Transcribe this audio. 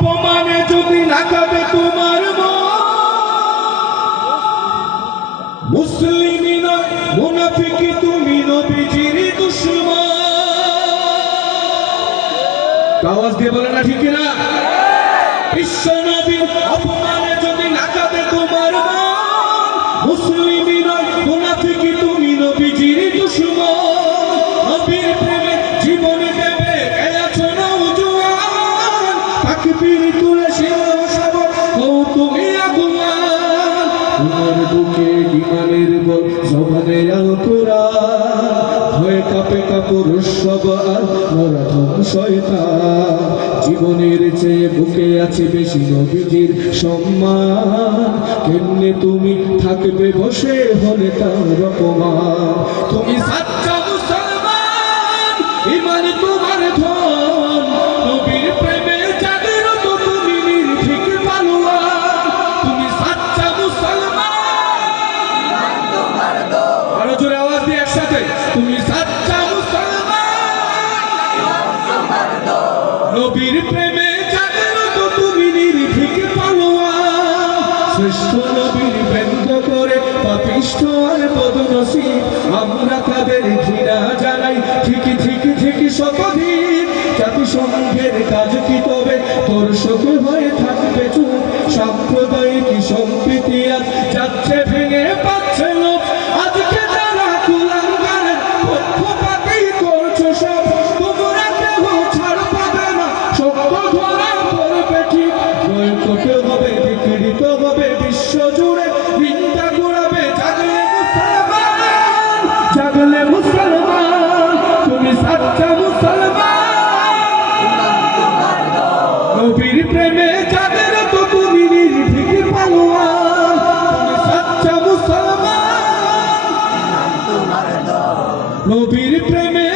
অপমানে যদি না কাঁদে তোমার মন, মুসলিমই নয় মুনাফিকি তুমি নবীজির দুশমন। আওয়াজ দিয়ে বলে না ঠিক না? বিশ্ব নবীর অপমানে যদি না কাঁদে তোমার মন, মুসলিমই নয় মুনাফিকি তুমি নবীজির দুশমন। নবীর প্রেমে জীবন দেবে কে আছো নওজোয়ান, তাকবীর তুলে সিংহ শাবক হও তুমি আগুয়ান। তোমার বুকে ঈমানের বল জবানে আল কোরআন, ভয়ে কাঁপে কাপুরুষ সব আর নরধম শয়তান। জীবনের চেয়ে বুকে আছে বেশি নবীজির সম্মান, কেমনে তুমি থাকবে বসে হলে তার অপমান। তুমি সাচ্চা মুসলমান, ঈমান তোমার ধন, নবীর প্রেমে জাগ্রত তুমি নির্ভীক পালোয়ান। তুমি সাচ্চা মুসলমান, ঈমান তোমার ধন, আরো জোরে আওয়াজ দিয়ে একসাথে, তুমি সাচ্চা মুসলমান, ঈমান তোমার ধন, নবীর প্রেমে জাগ্রত তুমি নির্ভীক পালোয়ান। শ্রেষ্ঠ নবীর বন্ধ করে পাপিষ্ঠ আর বদনসিব, আমরা তাদের ঘৃণা জানাই ঠিকই ঠিকই ঠিকই শতদিন। জাতিসংঘের কাজ কি তবে দর্শক হয়ে থাকবে চুপ, সাম্প্রদায়িক সম্প্রীতি আজ যাচ্ছে ভেঙে পাচ্ছে লোক। আজকে যারা কুলাঙ্গার পক্ষপাতী করছো সব, তোমরা কেউ ছাড় পাবে না, সত্য ধরা পড়বে ঠিক। বয়কট হবে, বিকৃত হবে বিশ্ব জুড়ে, নিন্দা করাবে জাগলে মুসলমান, জাগলে মুসলমান। তুমি সাচ্চা মুসলমান, নবীর প্রেমে জাগ্রত তুমি নির্ভীক পালোয়ান। তুমি সাচ্চা মুসলমান, নবীর প্রেমে